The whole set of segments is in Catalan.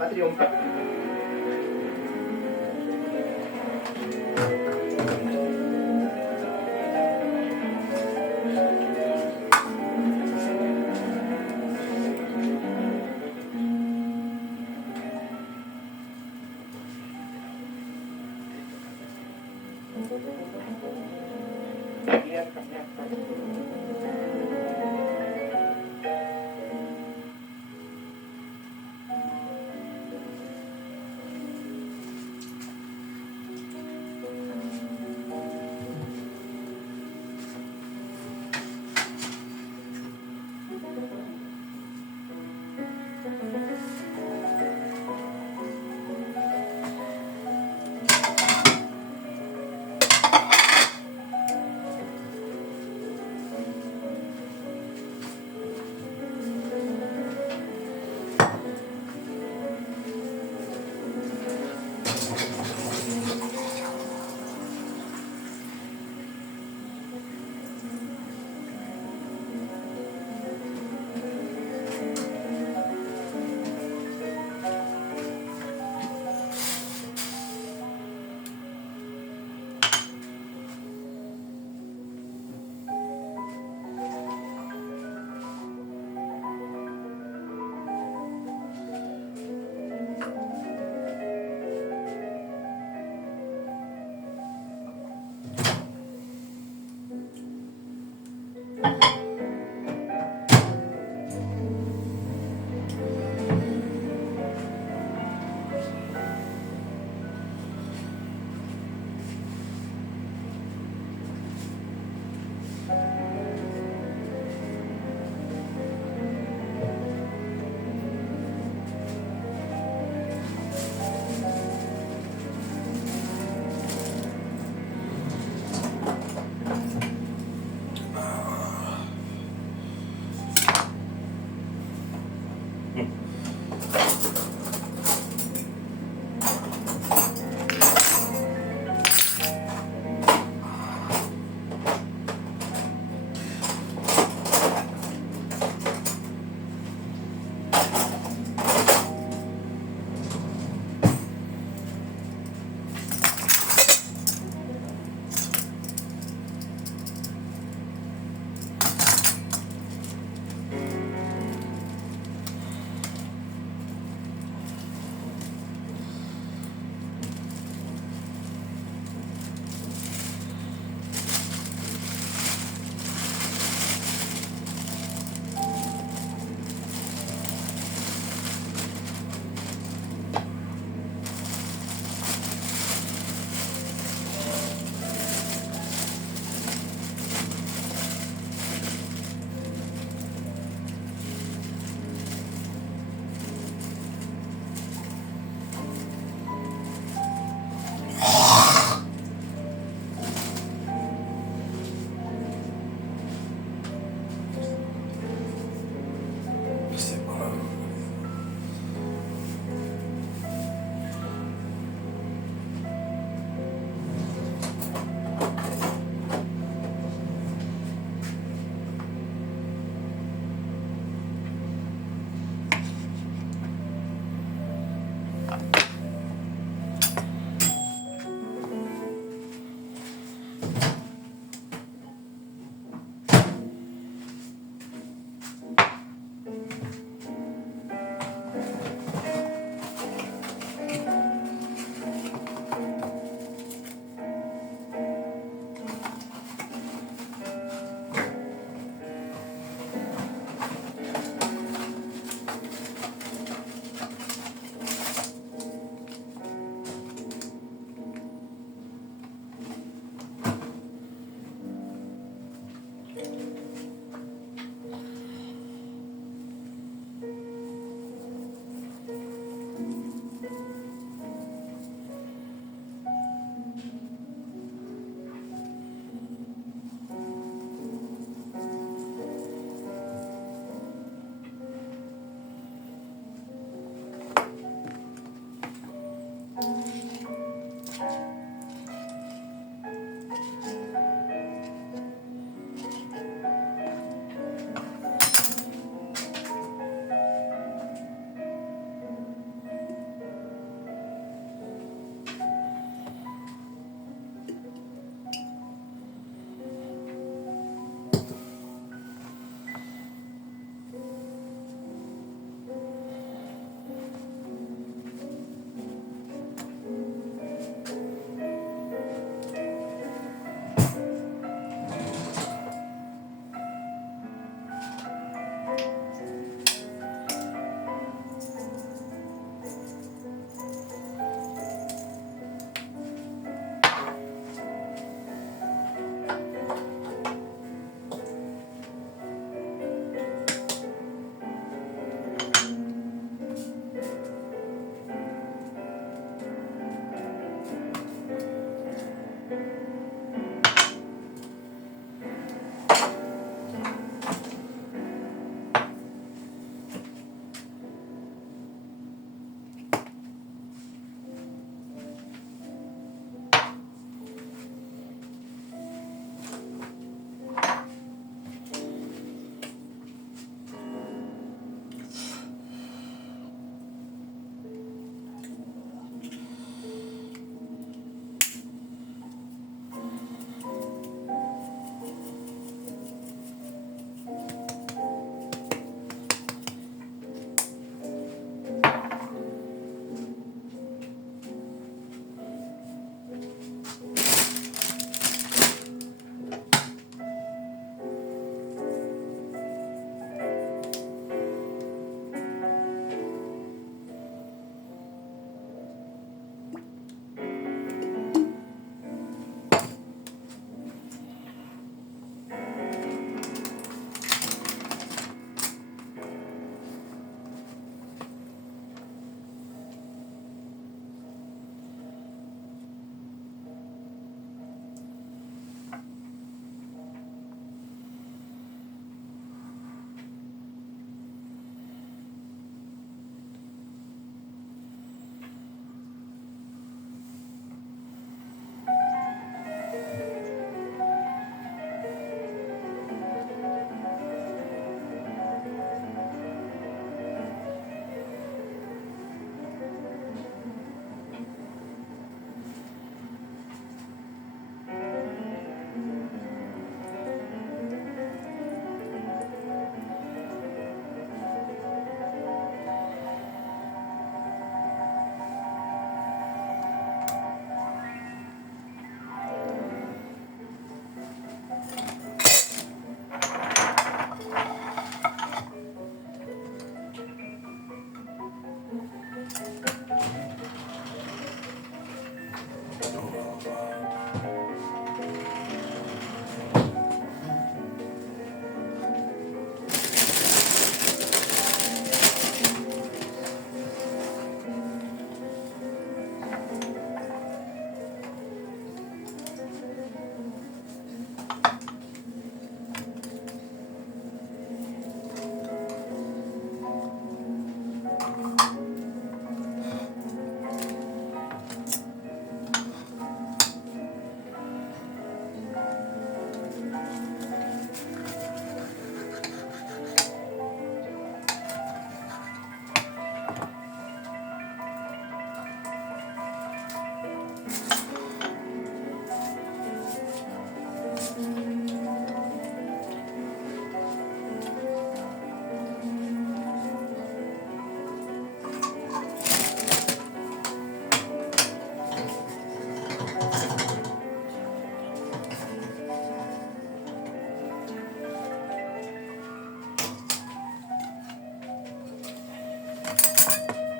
Battery un po'.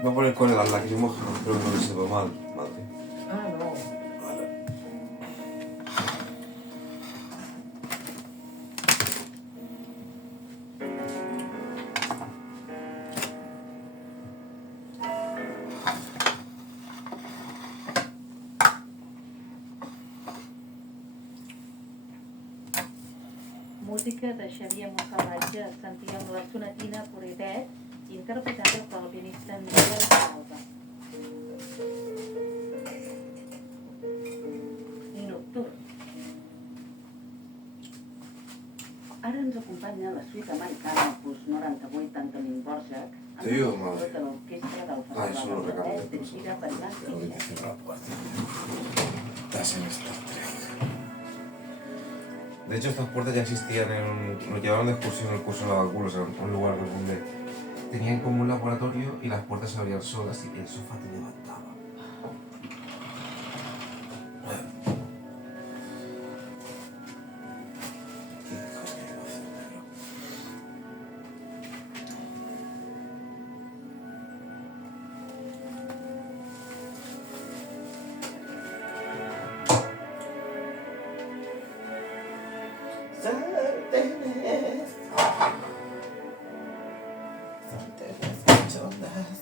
Voy a poner con las lágrimas, pero no que sepa mal, madre. Ah, no. Vale. Música de Xavier Montsalvatge, sentíem la sonatina Puritet, interpretada pel pianista Miguel Salva. Nocturn. Ara ens acompanya la suite americana opus 98 d'Antonín Dvořák amb Te digo, el madre. de l'orquestra del Ah, eso Festival lo de recambio. Ballet dirigida per Ivan Tengo que Tigner. cerrar la puerta. Estás en Star Trek. De hecho, estas puertas ya existían en nos llevaron de excursión en el curso de Lavaculos, en un lugar donde tenían como un laboratorio y las puertas se abrían solas y el sofá te levantaba. ¿Qué coño iba a hacer, negro? Sartenes. Sartenes cachonas.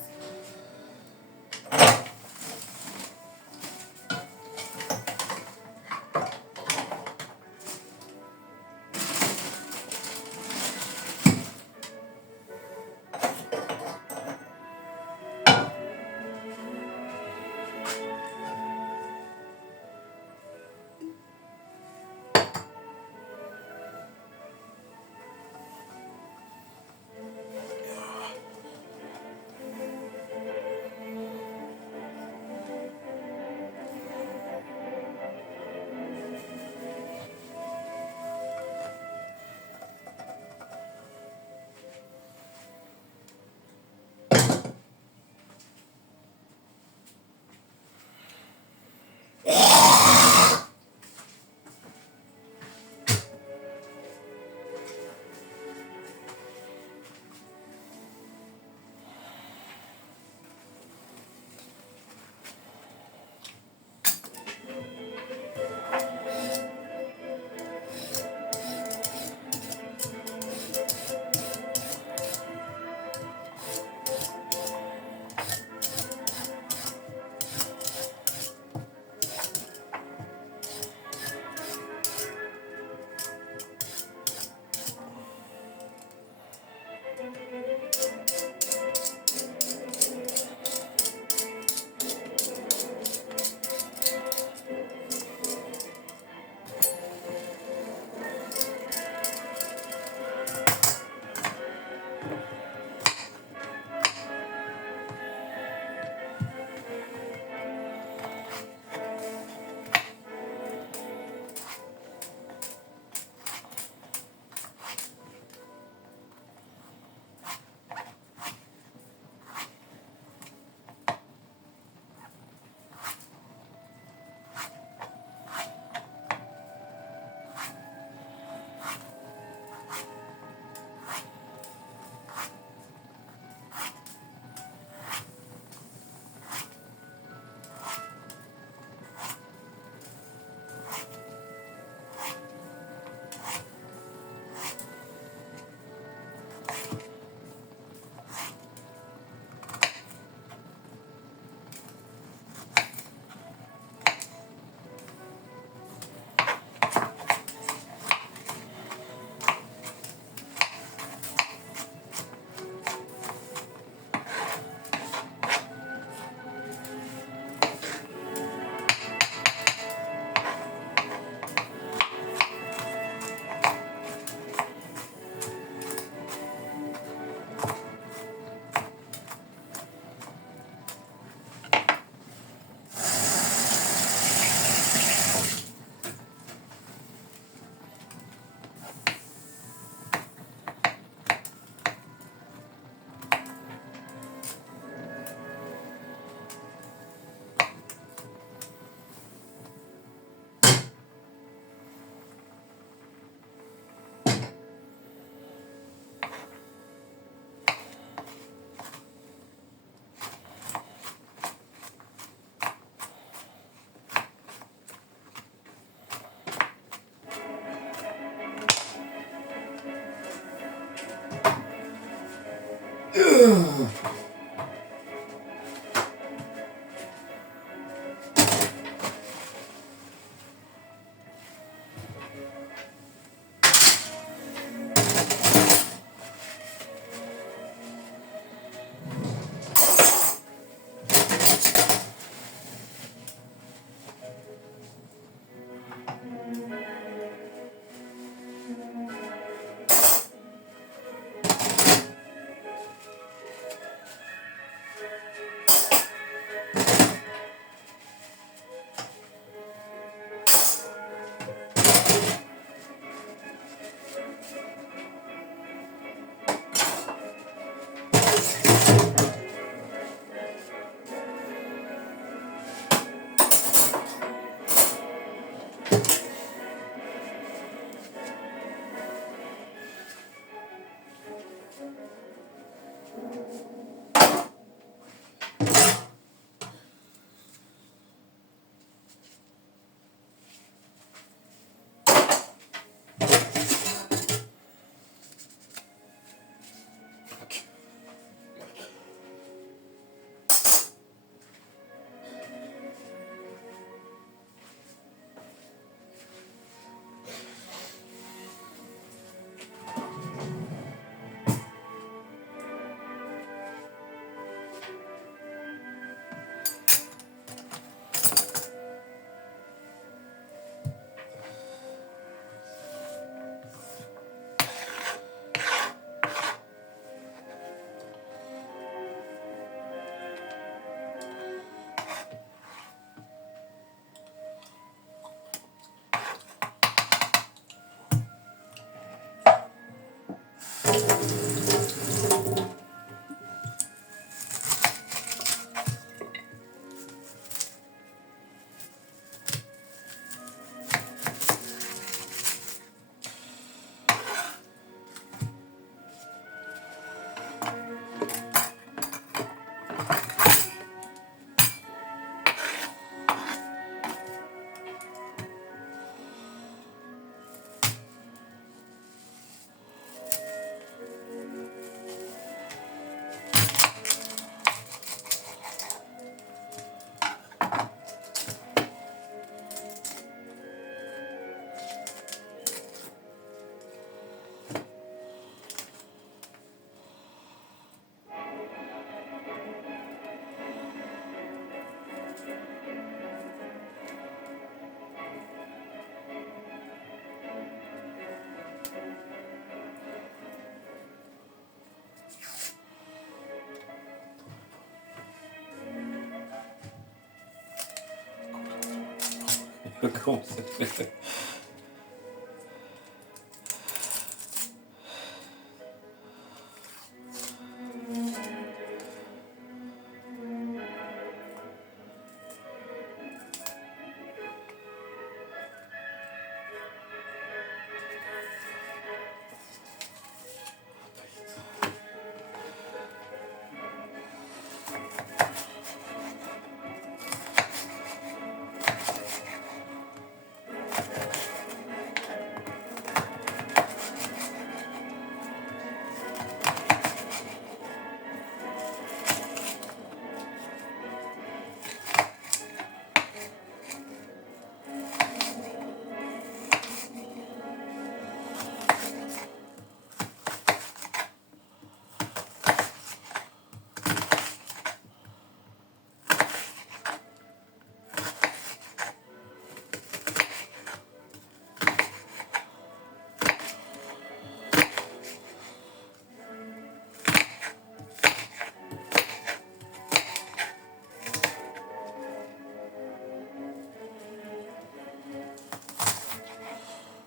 ¿Cómo se atreve?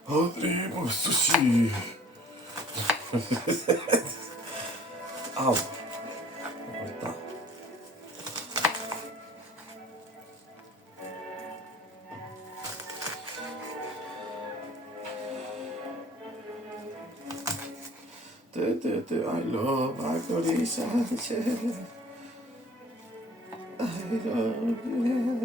Audrey, pues sushi. Au. Me he cortado. I love Agori Sanchez. I love you.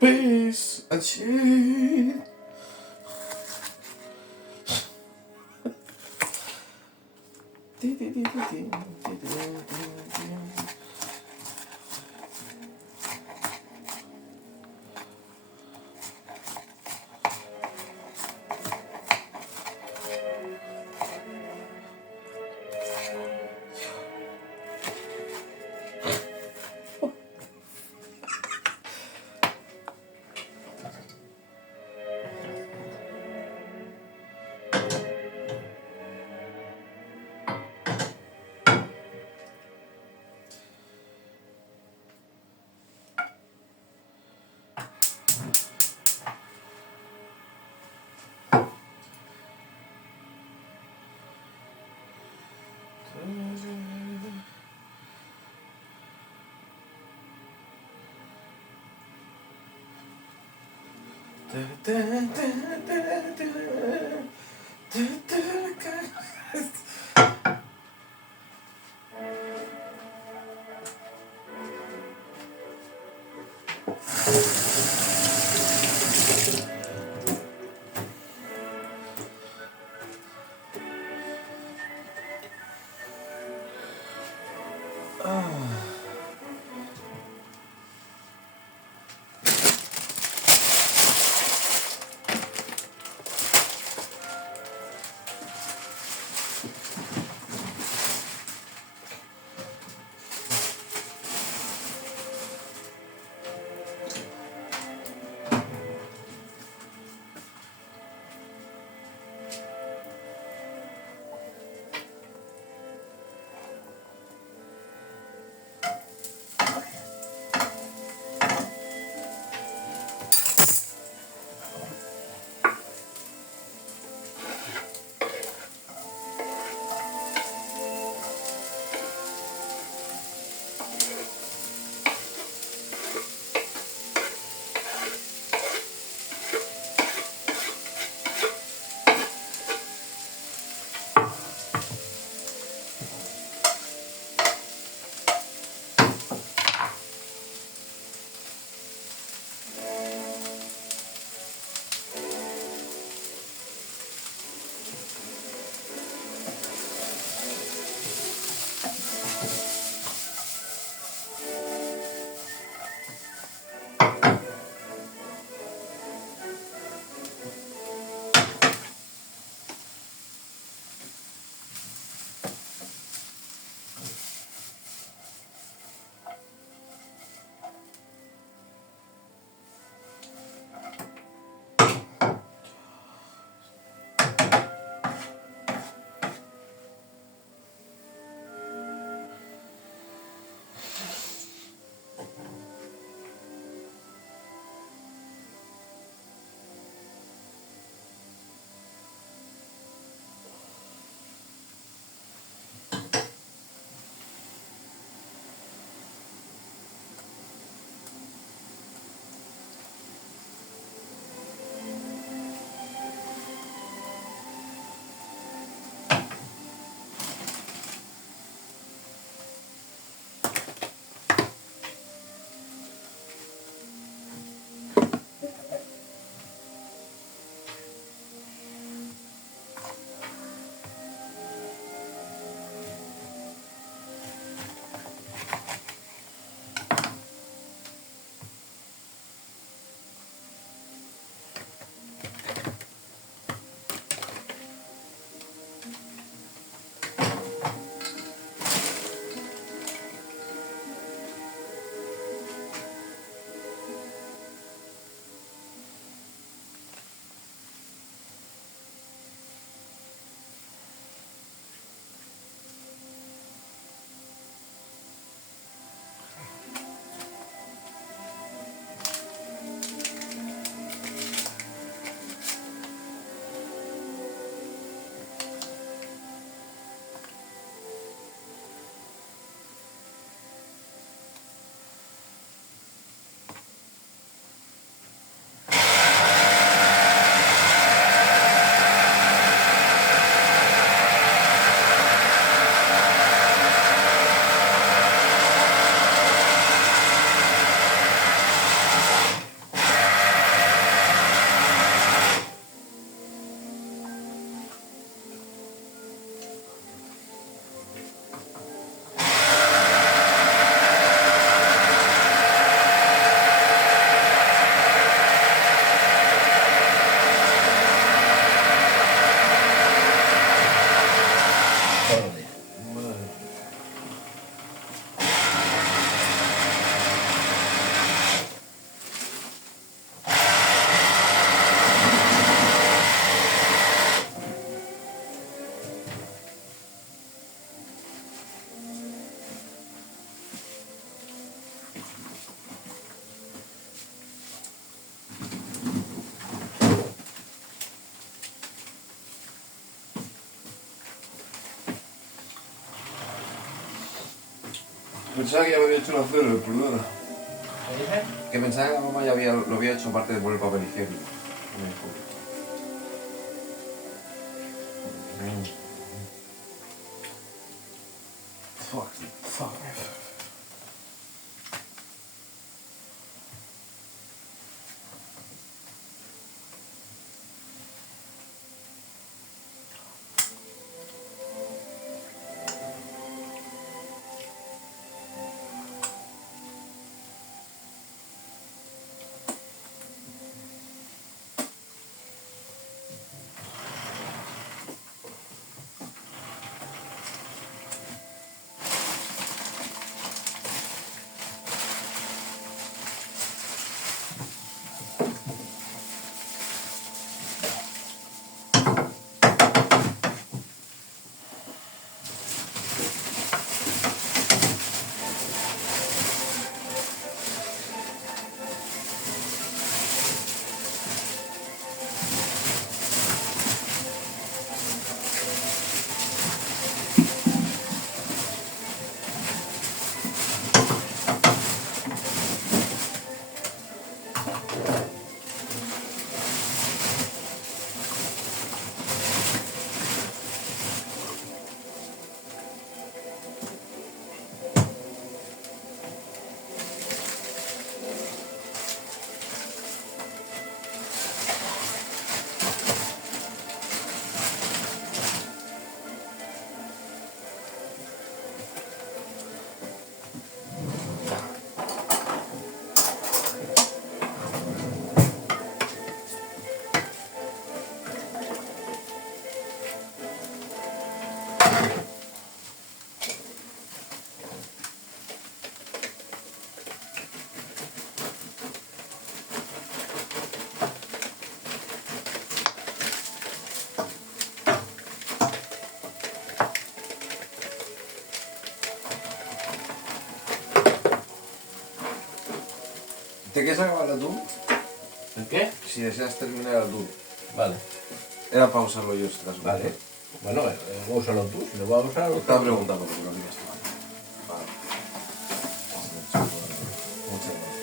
Peace and shit. pensaba que ya me había hecho la cena, perdona. ¿Qué dices? Que pensaba que la mamá ya lo había hecho aparte de por el papel higiénico. Fuck. ¿Te quieres acabar el atún? ¿El qué? Si deseas terminar el atún. Vale. Era para usarlo yo, si te has Vale. Bueno, voy a usarlo tú. Si lo vas a usar, lo Estaba preguntando porque lo digas tú. Vale. Muchas gracias.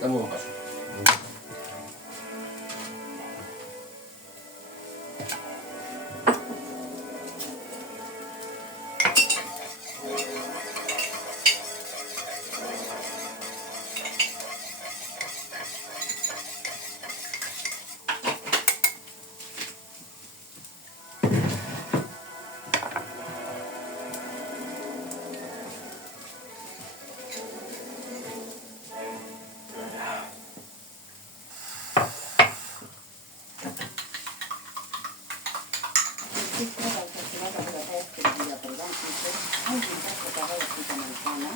Dame un paso. L'artista del Festival de Budapest que gira per Danzig ha intentat tocar la cita americana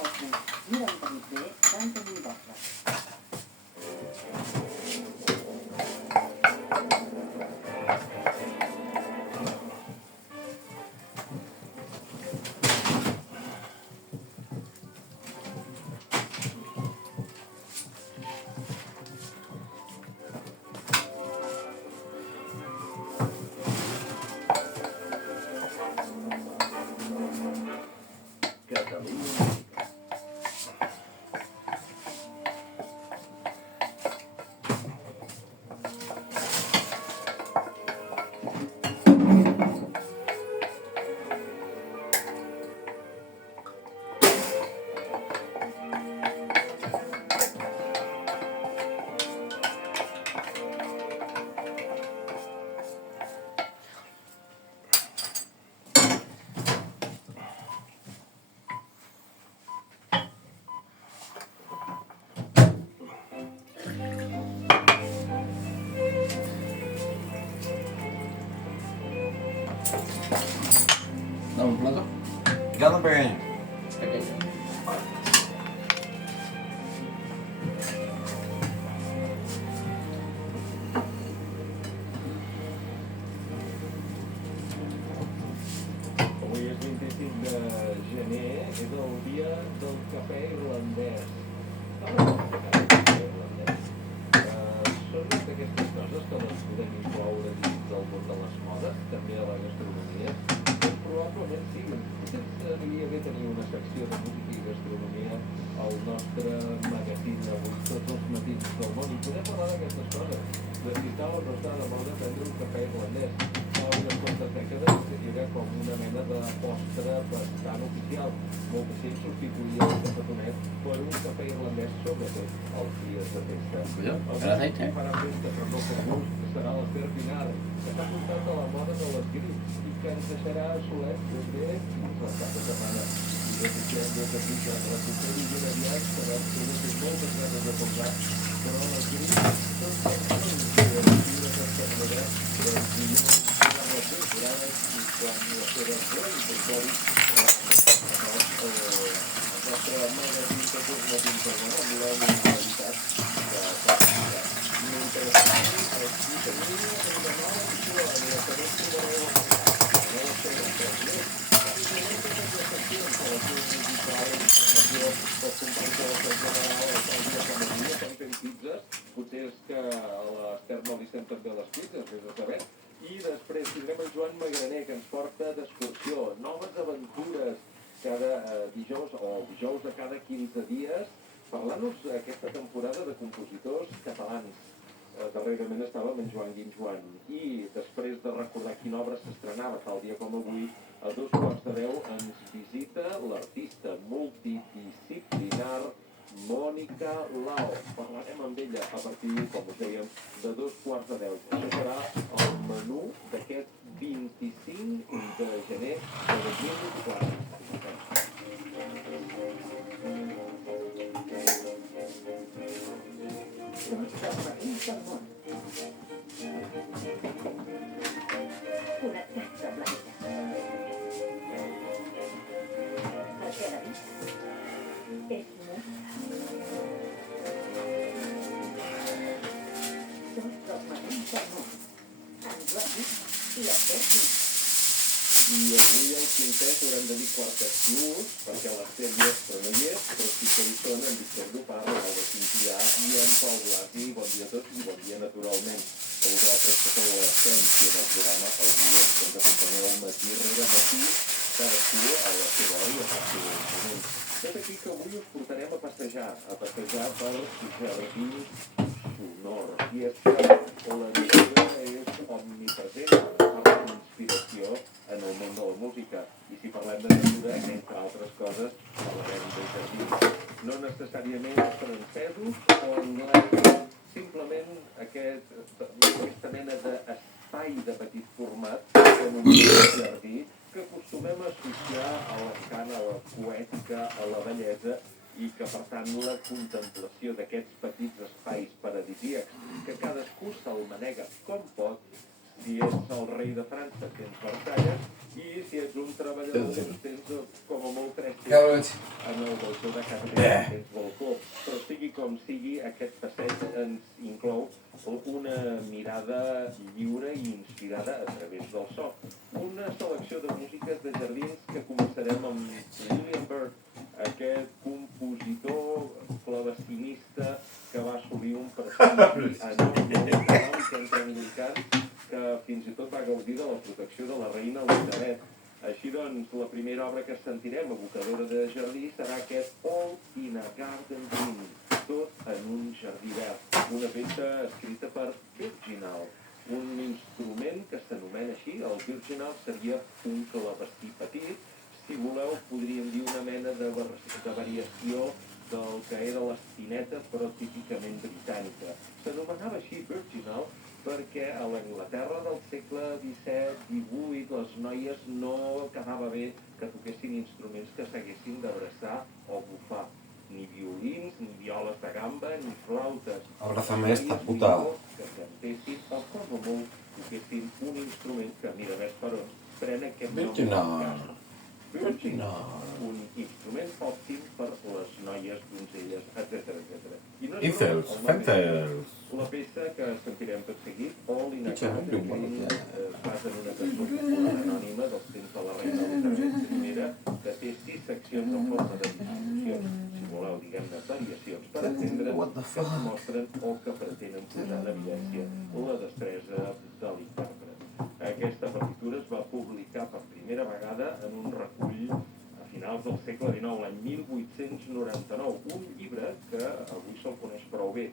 al que mira'm per bé d'Anthony Butler. Dame un plato. Gato pequeño. Pequeño. Hoy es 25 de gener és el dia del cafè irlandès. Cafè irlandès. Són d'aquestes coses que les podem incloure dins del món de les modes, també a la gastronomia. Doncs probablement sí. Potser estaria bé tenir una secció de música i gastronomia al nostre magazín avui, tots els matins del món. I podem parlar d'aquestes coses, de si està o no està de moda prendre un cafè irlandès. Fa unes quantes dècades era com una mena de postre bastant oficial. Molta gent substituïa el cafetonet per un cafè irlandès, sobretot els dies de festa. El que farà festa, però no per gust, serà l'Ester Pinar, que s'ha portat a la moda de les grips i que ens deixarà solets ben bé fins al cap de setmana. I desitgem des d'aquí que la recuperi ben aviat, sabem que ho té moltes ganes de posar, però les grips són sempre d'aquesta manera, doncs millor posar les temporades i quan la seva bona incorpori el nostre magazín que torna dins del món amb la normalitat que fa interessant és que tenia una nova edició en la que no trobareu la nova seva creació. Evidentment, totes les seccions de la seva musical, informació, els companys de la Festa General, el dia que m'havia estan fent pizzas, potser és que a l'Ester no li estem també les pizzas, vés a saber. I després tindrem en Joan Magraner, que ens porta d'excursió, noves aventures cada dijous o dijous de cada 15 dies, parlant-nos aquesta temporada de compositors catalans. Darrerament estava amb en Joan Guinjoan i després de recordar quina obra s'estrenava tal dia com avui, a 2:15 ens visita l'artista multidisciplinar Mònica Lao. Parlarem amb ella a partir, com us dèiem, de 2:15. Això serà el menú d'aquest 25 de gener de 2024. Connectats amb la vida. Perquè la vida és música. Tots els matins del món. En Joan Vic i el Sergi. I avui al quintet haurem de dir quartet plus, perquè l'Ester hi és, però no hi és, però sí que hi són en Víctor Duparra, l'Alba Quintià i en Pau Blasi. Bon dia a tots i bon dia naturalment a vosaltres que sou l'essència del programa, els dies que ens acompanyeu matí rere matí, cadascú a la seva hora i al seu moment. Vet aquí que avui us portarem a passejar per jardins sonors. I és que la natura és omnipresent, parla d'inspiració en el món de la música. I si parlem de natura, entre altres coses, parlarem de jardins. No necessàriament francesos o anglesos, simplement aquesta mena d'espai de petit format en un jardí que acostumem a associar a l'encant, a la poètica, a la bellesa i que, per tant, la contemplació d'aquests petits espais paradisíacs que cadascú se'l manega com pot, si ets el rei de França tens Versalles i si ets un treballador tens com a molt 3 pisos en el balcó de casa tens balcó. Però sigui com sigui, aquest passeig ens inclou una mirada lliure i inspirada a través del so. Una selecció de músiques de jardins que començarem amb William Byrd, aquest compositor clavecinista que va assolir un prestigi enorme entre anglicans, que fins i tot va gaudir de la protecció de la reina Elisabet. Així doncs, la primera obra que sentirem, evocadora de jardí, serà aquest All in a Garden Green, tot en un jardí verd, una peça escrita per Virginal, un instrument que s'anomena així. El Virginal seria un clavecí petit, si voleu podríem dir una mena de variació del que era l'espineta, però típicament britànica. S'anomenava així Virginal perquè a l'Anglaterra del segle XVII-XVIII les noies no quedava bé que toquessin instruments que s'haguessin d'abraçar o bufar. Ni violins, ni violes de gamba, ni flautes. Abrázame esta puta. Que cantessin o com a molt toquessin un instrument que, mira, ves per on, pren aquest nom. Virginal. Un instrument òptim per les noies, donzelles, etc. Incels, Fentels. La peça que sentirem tot seguit, All in a Garden Green, es basa en una cançó popular anònima dels temps de la reina Elisabet I, que té 6 explicacions en forma de disfuncions, si voleu, diguem-ne, variacions per entendre que es mostren o que pretenen posar en evidència la destresa de l'intèrpret. Aquesta partitura es va publicar per primera vegada en un recull a finals del segle XIX, l'any 1899, un llibre que avui se'l coneix prou bé,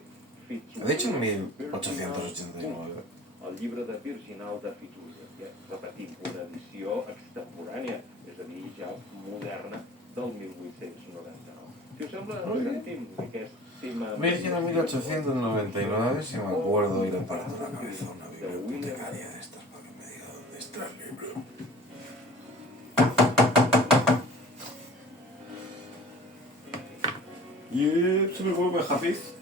Ha dicho en 1889. el llibre de Virginal de Fitzwilliam, que repetim, una edició extemporània, és a dir, ja moderna, del 1899. Si us sembla, sentim aquest tema... Virgen en 1899, si me acuerdo, y le parto la cabeza a una bibliotecaria de estas para que me diga dónde está el libro. Y se me vuelve Hafiz.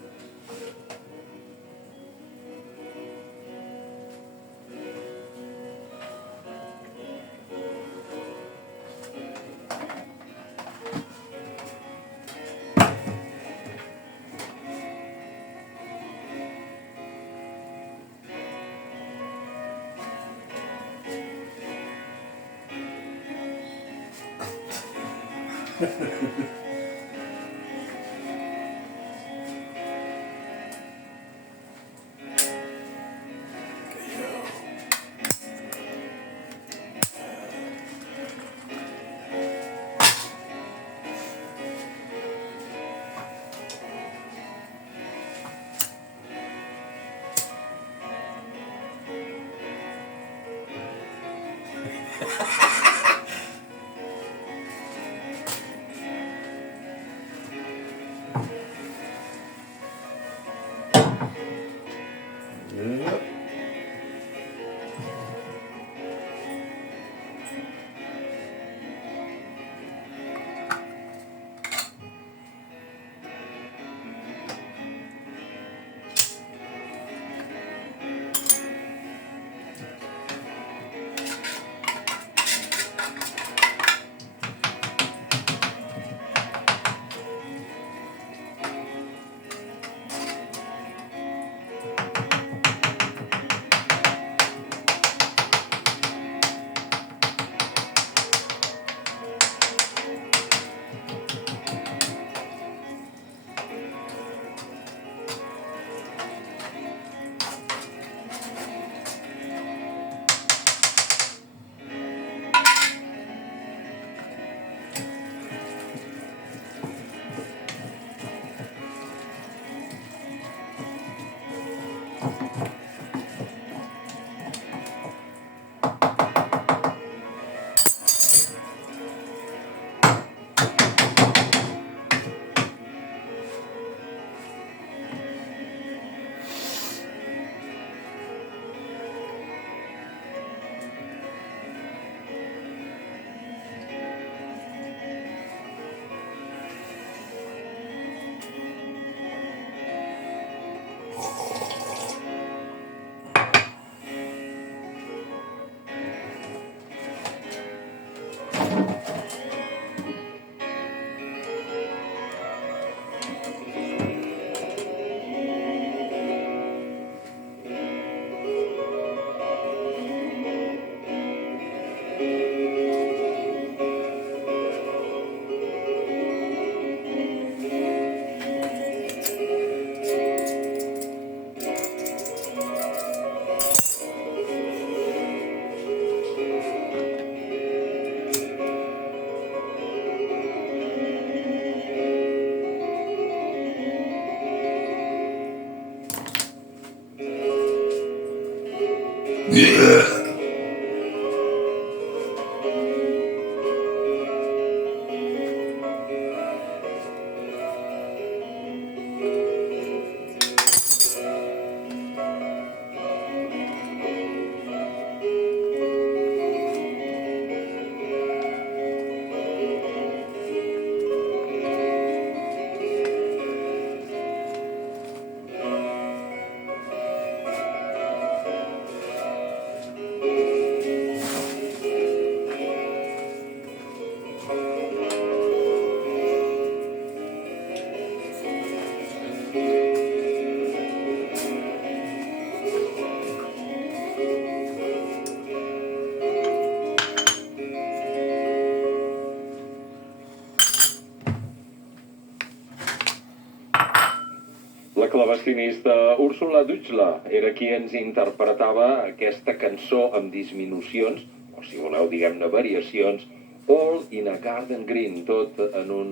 La clavecinista Úrsula Dutschla era qui ens interpretava aquesta cançó amb disminucions, o si voleu, diguem-ne, variacions, All in a Garden Green, tot en un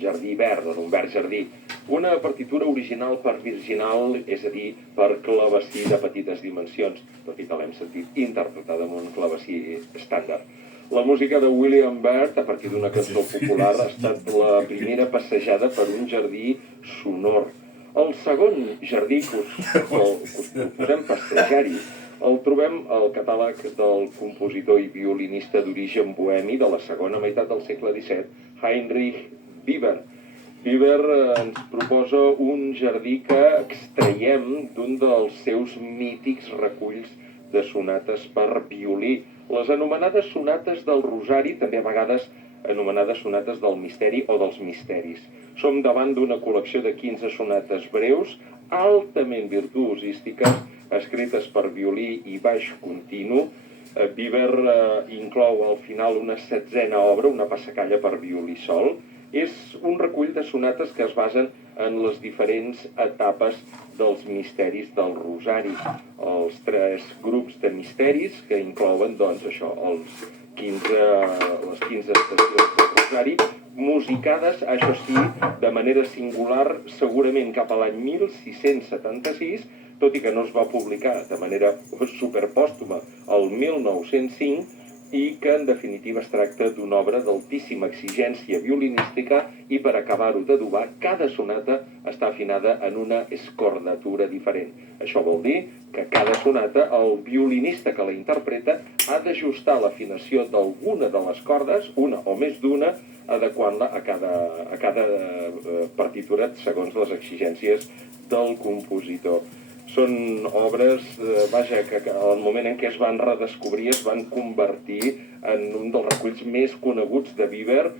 jardí verd, en un verd jardí. Una partitura original per virginal, és a dir, per clavecí de petites dimensions, tot i que l'hem sentit interpretada amb un clavecí estàndard. La música de William Byrd, a partir d'una cançó popular, ha estat la primera passejada per un jardí sonor. El segon jardí que us proposem passejar-hi el trobem al catàleg del compositor i violinista d'origen bohemi de la segona meitat del segle XVII, Heinrich Weber. Weber ens proposa un jardí que extraiem d'un dels seus mítics reculls de sonates per violí, les anomenades sonates del Rosari, també a vegades anomenades sonates del misteri o dels misteris. Som davant d'una col·lecció de 15 sonates breus, altament virtuosístiques, escrites per violí i baix continu. Weber inclou al final una 16a obra, una passacaglia per violí sol. És un recull de sonates que es basen en les diferents etapes dels misteris del Rosari. Els 3 grups de misteris que inclouen, doncs, això, les 15 estacions del Rosari, musicades, això sí, de manera singular, segurament cap a l'any 1676, tot i que no es va publicar de manera superpòstuma el 1905, i que en definitiva es tracta d'una obra d'altíssima exigència violinística i per acabar-ho d'adobar, cada sonata està afinada en una escordatura diferent. Això vol dir que cada sonata, el violinista que la interpreta ha d'ajustar l'afinació d'alguna de les cordes, una o més d'una, adequant-la a cada partitura segons les exigències del compositor. Són obres, vaja, que al moment en què es van redescobrir es van convertir en un dels reculls més coneguts de Weber,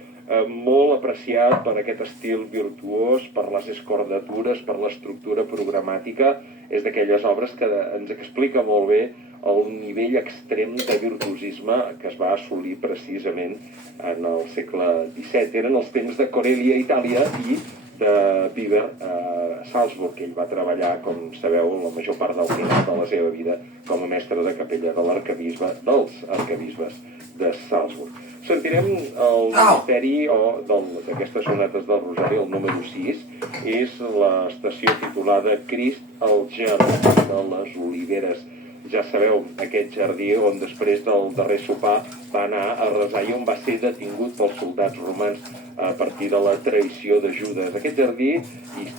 molt apreciat per aquest estil virtuós, per les escordatures, per l'estructura programàtica. És d'aquelles obres que ens explica molt bé el nivell extrem de virtuosisme que es va assolir precisament en el segle XVII. Eren els temps de Corelli a Itàlia i de Weber a Salzburg, que ell va treballar, com sabeu, la major part del final de la seva vida com a mestre de capella de dels arquebisbes de Salzburg. Sentirem el misteri d'aquestes sonates del Rosari, el número 6, és l'estació titulada Crist al jardí de les Oliveres. Ja sabeu, aquest jardí on després del darrer sopar va anar a resar i on va ser detingut pels soldats romans a partir de la traïció de Judes. Aquest jardí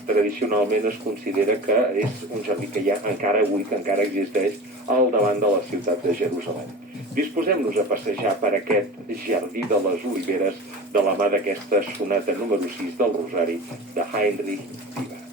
tradicionalment es considera que és un jardí que hi ha encara avui, que encara existeix al davant de la ciutat de Jerusalem. Disposem-nos a passejar per aquest jardí de les Oliveres de la mà d'aquesta sonata número 6 del Rosari de Heinrich Weber.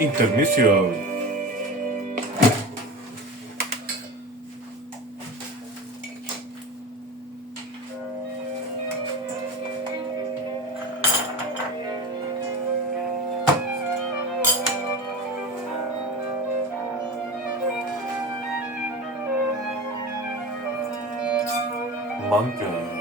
Intermisión. manca.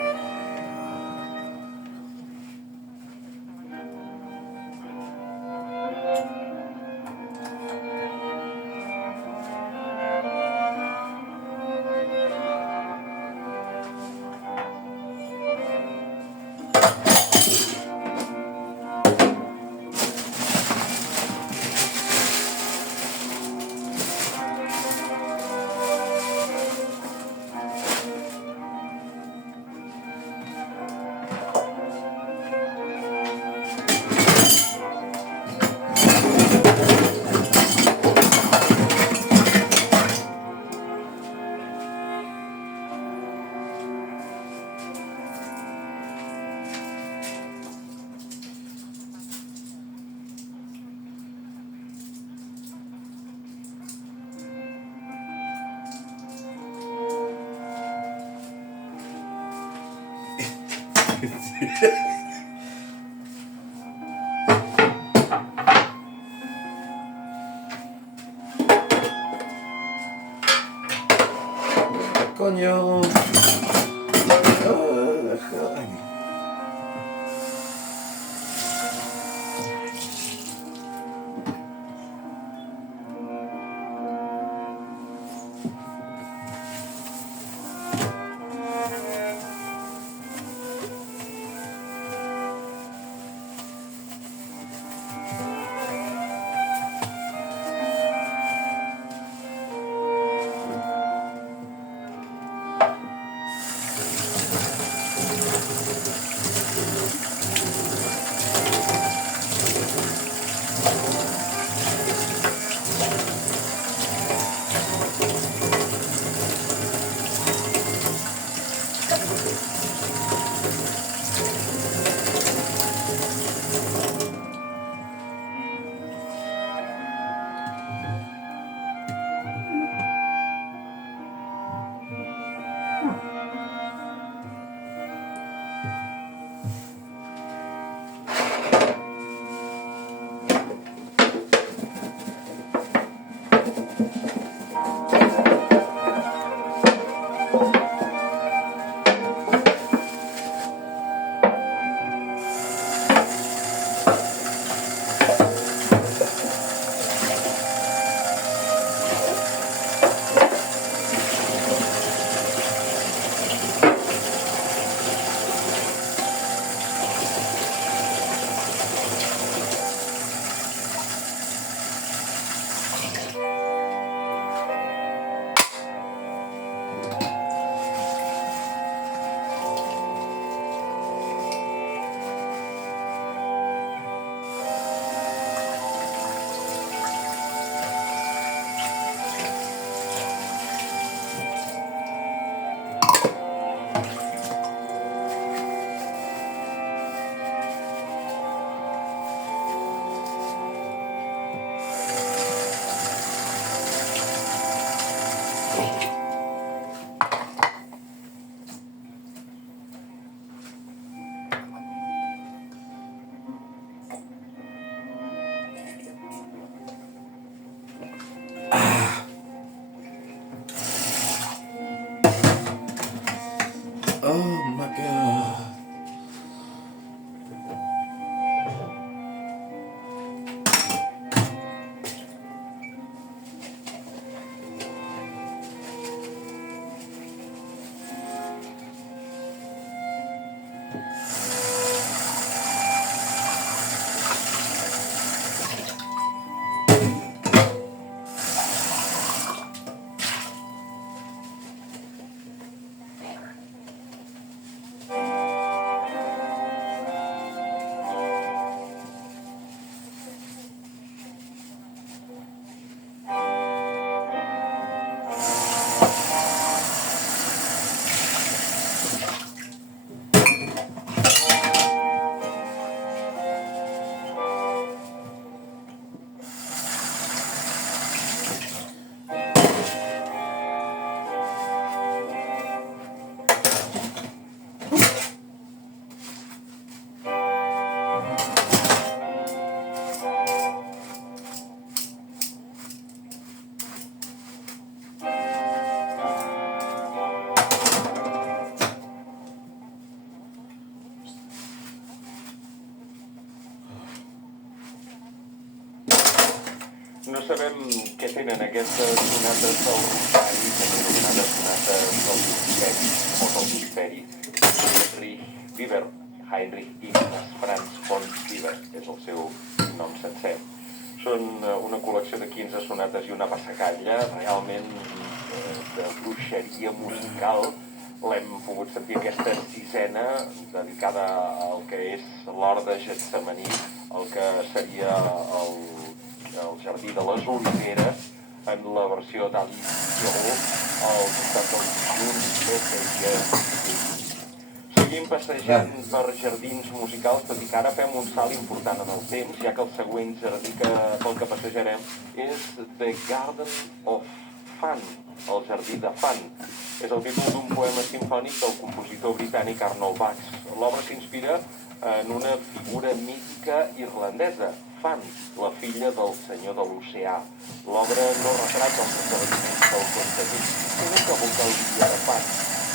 Coño. Ay. No sabem què tenen aquestes sonates del Rosari, també anomenades sonates del Misteri o del Misteri. Heinrich Ignaz Franz von Weber és el seu nom sencer. Són una col·lecció de 15 sonates i una passacalla, realment de bruixeria musical. L'hem pogut sentir aquesta sisena dedicada al que és l'hort de Getsemaní, el que seria el jardí de les Oliveres, en la versió d'Alice al costat del Junts, Seguim passejant per jardins musicals, tot i que ara fem un salt important en el temps, ja que el següent jardí pel que passejarem és The Garden of Fun, el jardí de Fun. És el títol d'un poema simfònic del compositor britànic Arnold Bax. L'obra s'inspira en una figura mítica irlandesa, Fan, la filla del senyor de l'oceà. L'obra no retrata els esdeveniments del conte, sinó que evoca el dia de Fan.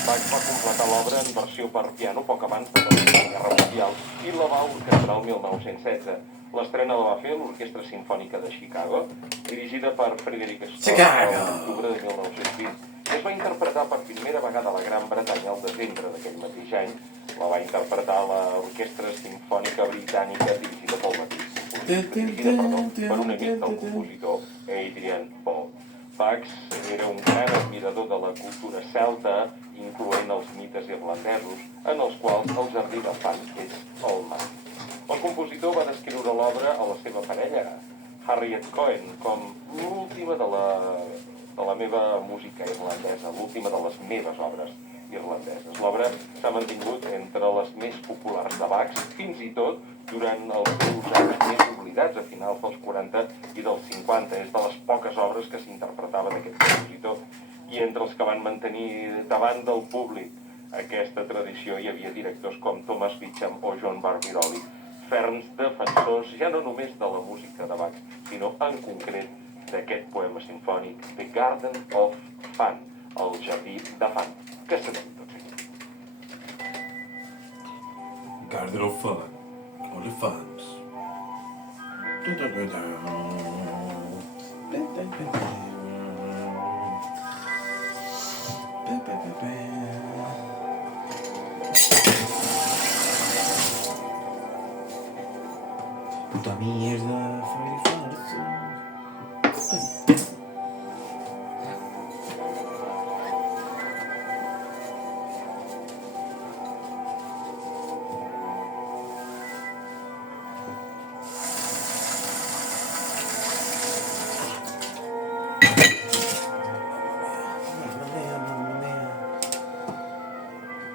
Bach va completar l'obra en versió per piano poc abans de la Segona Guerra Mundial i la va orquestrar el 1916. L'estrena la va fer l'Orquestra Simfònica de Chicago, dirigida per Frederick Storr el d'octubre de 1920. Es va interpretar per primera vegada a la Gran Bretanya al desembre d'aquell mateix any. La va interpretar l'Orquestra Simfònica Britànica dirigida per un amic del compositor, Adrian Paul. Bax era un gran admirador de la cultura celta, incloent els mites irlandesos, en els quals el jardí de Fan és el mar. El compositor va descriure l'obra a la seva parella, Harriet Cohen, com l'última de la meva música irlandesa, l'última de les meves obres irlandeses. L'obra s'ha mantingut entre les més populars de Bax, fins i tot durant els seus anys més oblidats, a finals dels 40 i dels 50. És de les poques obres que s'interpretaven d'aquest compositor. I entre els que van mantenir davant del públic aquesta tradició hi havia directors com Thomas Beecham o John Barbirolli, ferms defensors ja no només de la música de Bach, sinó en concret d'aquest poema sinfònic, The Garden of Fun, el jardí de Fan, que sabem tots aquí. Garden of Fun, only fans. Puta mierda, Freddy Farso.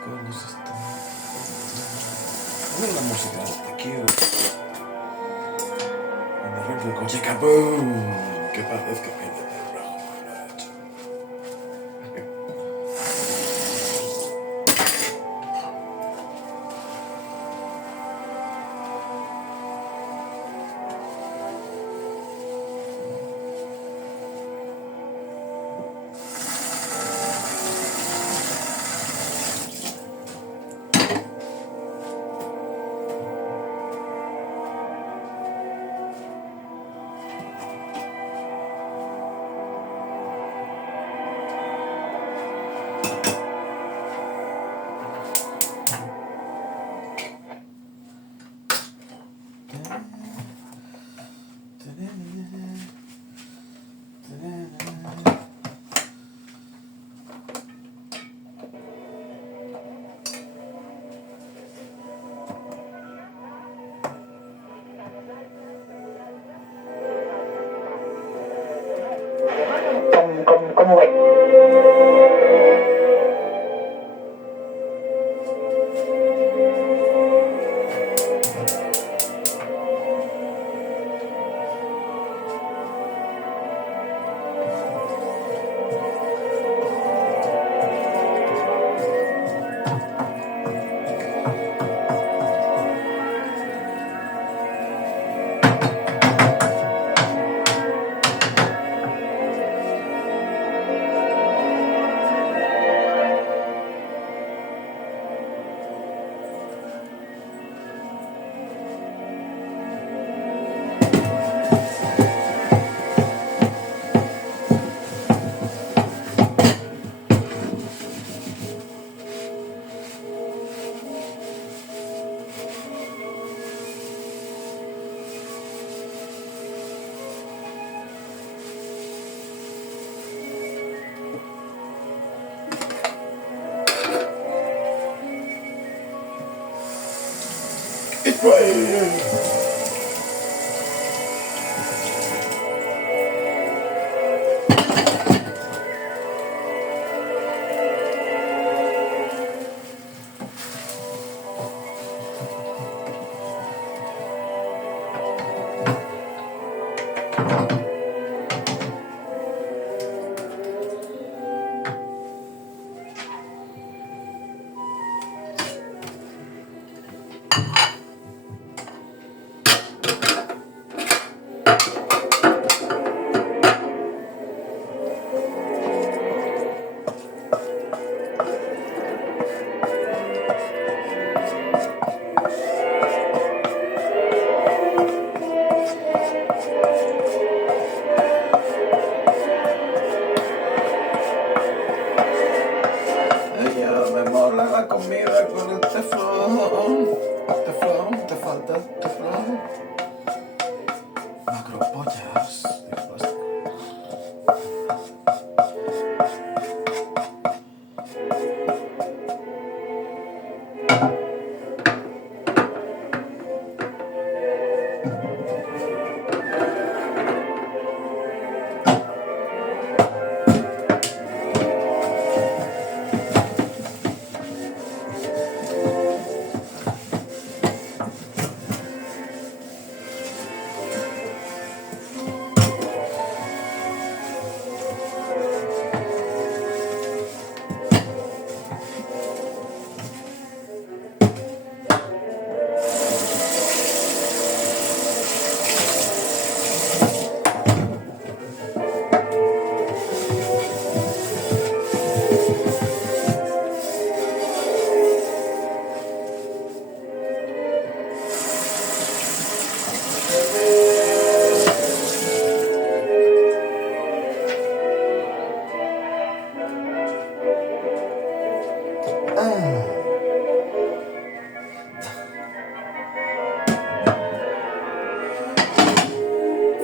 Coño es esto. A ver la música, te quiero. Cuando arranque el coche, ¡capum! Que parezca que te rojo lo he hecho. ¿Cómo ves? Ella me mola la comida con el teflón. Teflón, te falta teflón. Macropollas de plástico.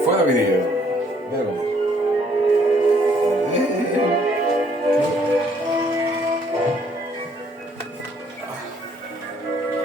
Fuera vídeo. Veo.